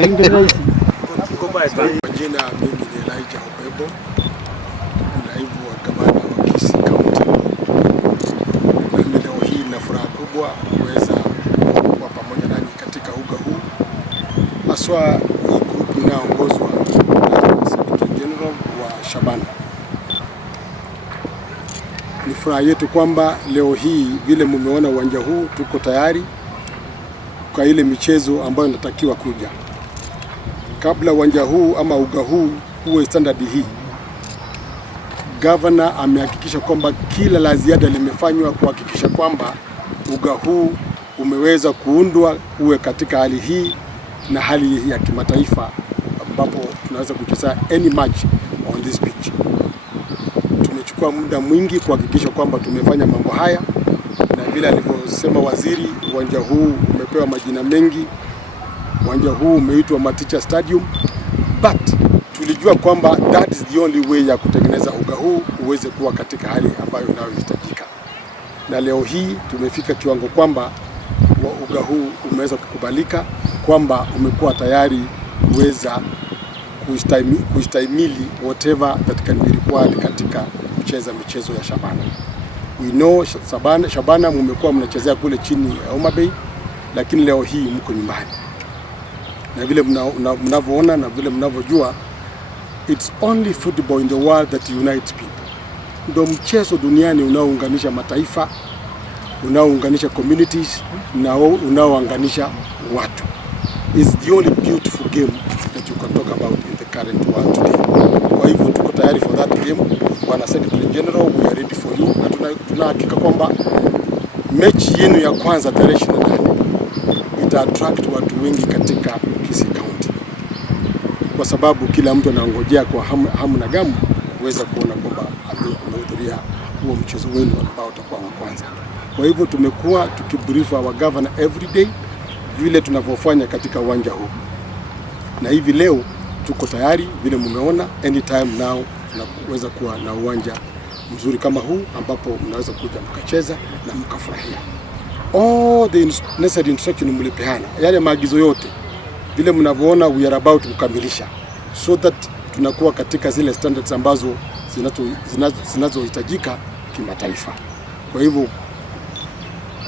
Jina mimi ni Elijah Obebo, naibu wa gavana wa Kisii County. Na leo hii na furaha kubwa kuweza kuwa pamoja nanyi katika uga huu. Haswa hii group inayoongozwa na Secretary General wa Shabana. Ni furaha yetu kwamba leo hii vile mumeona uwanja huu tuko tayari kwa ile michezo ambayo inatakiwa kuja. Kabla uwanja huu ama uga huu uwe standard hii, governor amehakikisha kwamba kila la ziada limefanywa kuhakikisha kwamba uga huu umeweza kuundwa uwe katika hali hii na hali ya kimataifa, ambapo tunaweza kucheza any match on this pitch. Tumechukua muda mwingi kuhakikisha kwamba tumefanya mambo haya, na vile alivyosema waziri, uwanja huu umepewa majina mengi. Uwanja huu umeitwa Maticha Stadium, but tulijua kwamba that is the only way ya kutengeneza uga huu uweze kuwa katika hali ambayo inayohitajika. Na leo hii tumefika kiwango kwamba uga huu umeweza kukubalika, kwamba umekuwa tayari kuweza kustahimili whatever that can be required katika kucheza michezo ya Shabana. We know Shabana mmekuwa mnachezea kule chini ya Homa Bay, lakini leo hii mko nyumbani. Na vile mnavyoona na vile mnavyojua, it's only football in the world that unites people. Ndio mchezo duniani unaounganisha mataifa, unaounganisha communities, na unaounganisha watu. It's the only beautiful game that you can talk about in the current world today. Kwa hivyo tuko tayari for that game. Bwana Secretary General, we are ready for you. Na tunahakika kwamba mechi yenu ya kwanza tarehe 28 ita attract watu wengi katika Kisii County, kwa sababu kila mtu anangojea kwa hamu na gamu kuweza kuona kwamba amehudhuria huo mchezo wenu ambao utakuwa wa kwanza. Kwa hivyo tumekuwa tukibrief our governor every day vile tunavyofanya katika uwanja huu, na hivi leo tuko tayari vile mumeona. Anytime now tunaweza kuwa na uwanja mzuri kama huu ambapo mnaweza kuja mkacheza na mkafurahia. All the necessary instruction mlipeana, yale maagizo yote vile mnavyoona, we are about kukamilisha, so that tunakuwa katika zile standards ambazo zinazohitajika kimataifa. Kwa hivyo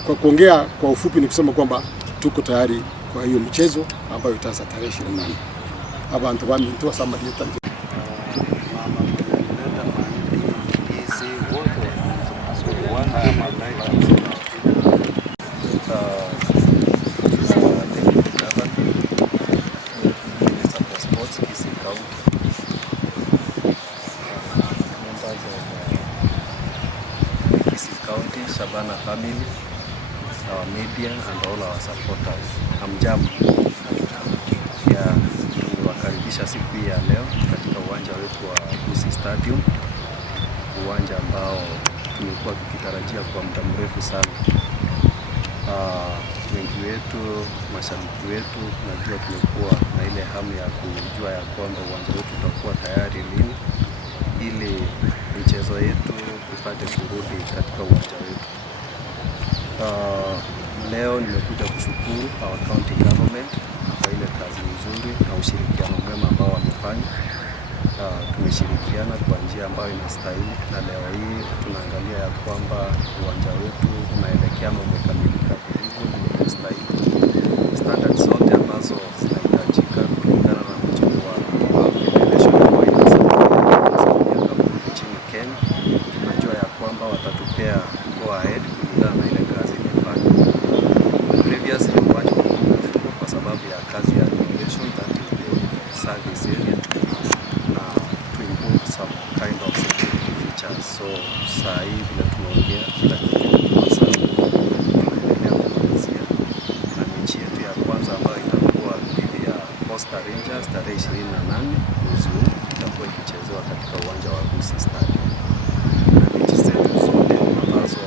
kwa kuongea kwa ufupi ni kusema kwamba tuko tayari kwa hiyo mchezo ambayo itaanza tarehe 28. Abantu bamintua samarieta Shabana family, our media and all our supporters. Hamjambo. Tuliwakaribisha siku hii ya leo katika uwanja wetu wa Kisii Stadium, uwanja ambao tumekuwa tukitarajia kwa muda mrefu sana. Wengi wetu, mashabiki wetu, najua tumekuwa na ile hamu ya kujua ya kwamba uwanja wetu utakuwa tayari lini ili michezo yetu ipate kurudi katika uwanja wetu. Leo nimekuja kushukuru our county government kwa ile kazi nzuri na ushirikiano mwema ambao wamefanya. Tumeshirikiana kwa njia ambayo inastahili, na leo hii tunaangalia ya kwamba uwanja wetu unaelekea umekamilika vilivyo inastahili. Standards zote ambazo zinahitajika kulingana na mchezo wa federation ambayo inasaidia kampuni nchini Kenya. Tunajua ya kwamba watatupea go ahead kulingana na ile kazi imefanya. Previously uwanja ulifungwa kwa sababu ya kazi ya renovation, that is the service area, to improve some kind of security features. So saa hii vile tunaongea kila kitu kwa sababu tunaendelea kumalizia, na mechi yetu ya kwanza ambayo itakuwa dhidi ya Costa Rangers tarehe 28 mwezi huu itakuwa ikichezewa katika uwanja wa Kisii Stadium. Na mechi zetu zote ambazo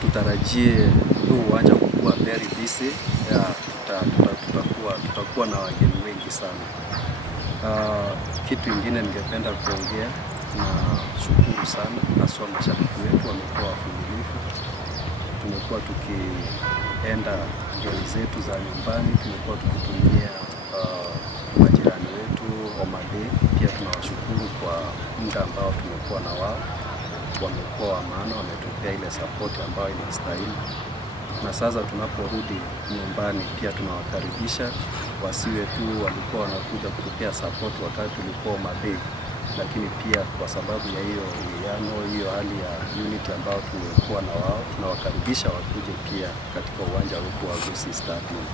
tutarajie huu uwanja kuwa very busy. Tutakuwa na wageni wengi sana. Kitu ingine ningependa kuongea, na shukuru sana haswa mashabiki wetu wamekuwa wavumilivu. Tumekuwa tukienda goli zetu za nyumbani, tumekuwa tukitumia majirani wetu Homa Bay. Pia tunawashukuru kwa muda ambao tumekuwa na wao, wamekuwa wa maana, wametupea ile support ambayo inastahili. Na sasa tunaporudi nyumbani pia tunawakaribisha, wasiwe tu walikuwa wanakuja kutupea support wakati tulikuwa Homa Bay, lakini pia kwa sababu ya hiyo uwiano, hiyo hali ya unity ambayo tumekuwa na wao, tunawakaribisha wakuje pia katika uwanja wetu wa Gusii Stadium.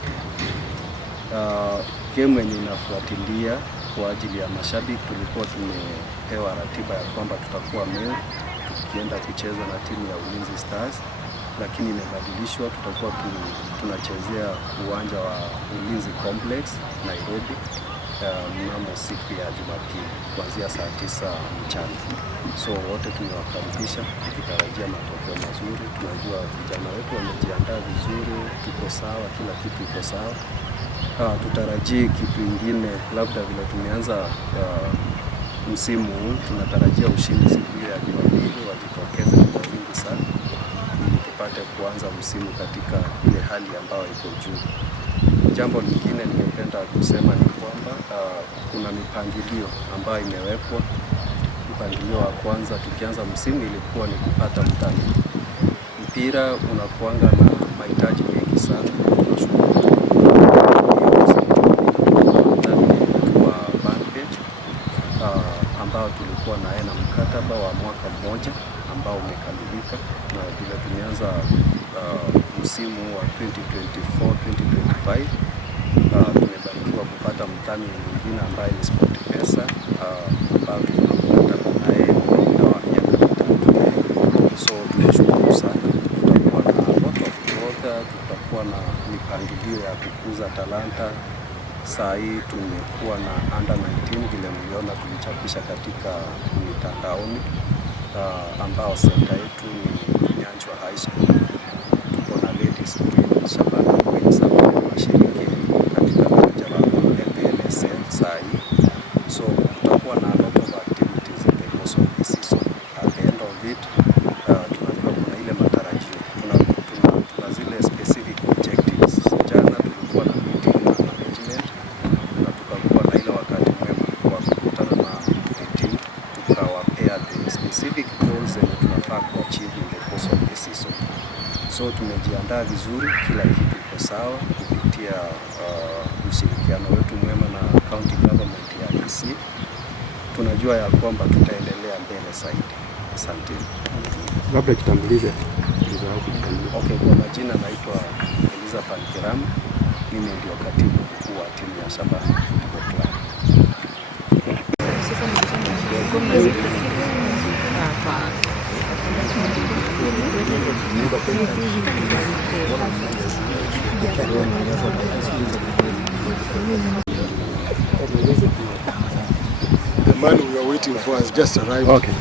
Game yenye inafuatilia kwa ajili ya mashabiki, tulikuwa tumepewa ratiba ya kwamba tutakuwa Meru tukienda kucheza na timu ya Ulinzi Stars, lakini imebadilishwa. Tutakuwa tunachezea uwanja wa Ulinzi Complex Nairobi mnamo siku ya Jumapili kuanzia saa 9 mchana. So wote tumewakaribisha tukitarajia matokeo mazuri. Tunajua vijana wetu wamejiandaa vizuri, tuko sawa, kila kitu iko sawa. Tutarajii kitu ingine, labda vile tumeanza msimu huu, tunatarajia ushindi siku hiyo ya Jumapili, wajitokeze kwa wingi sana ili tupate kuanza msimu katika ile hali ambayo iko juu. Jambo lingine ningependa kusema ni kwamba kuna mipangilio ambayo imewekwa. Mpangilio wa kwanza tukianza msimu ilikuwa ni kupata mtaji. Mpira unakuanga na mahitaji mengi sana. Ambao tulikuwa na mkataba wa mwaka mmoja ambao umekamilika, na vile tumeanza msimu wa 2024-2025 tumebarikiwa kupata mtani mwingine ambaye ni SportPesa ambao tunapata naye muda wa miaka 3. So tunashukuru sana. Tutakuwa na lot of growth, tutakuwa na mipangilio ya kukuza talanta. Saa hii tumekuwa na under 19 vile mliona tulichapisha katika mitandaoni, ambao senta yetu ni Nyanchwa High School. Tuko na ladies team Shabana Queens ambao wanashiriki katika daraja la FPLSL saa hii. So tutakuwa na lot of activities in the course of the season. At the end of it, tunajua kuna ile matarajio, tuna zile specific objectives. Jana tulikuwa na meeting na management na tukakuwa na ile wakati mwema wa kukutana na team, tukawapea the specific goals zenye tunafaa kuachieve in the course of the season. So tumejiandaa vizuri, kila kitu iko sawa kupitia ushirikiano wetu mwema na county government ya Kisii. Tunajua ya kwamba tutaendelea mbele zaidi. Asante. Labda kitambulishe. Okay, kwa majina naitwa Elizabeth Kiramu. Mimi ndio katibu mkuu wa timu ya Shabana Football Club. The man we are waiting for has just arrived. Okay.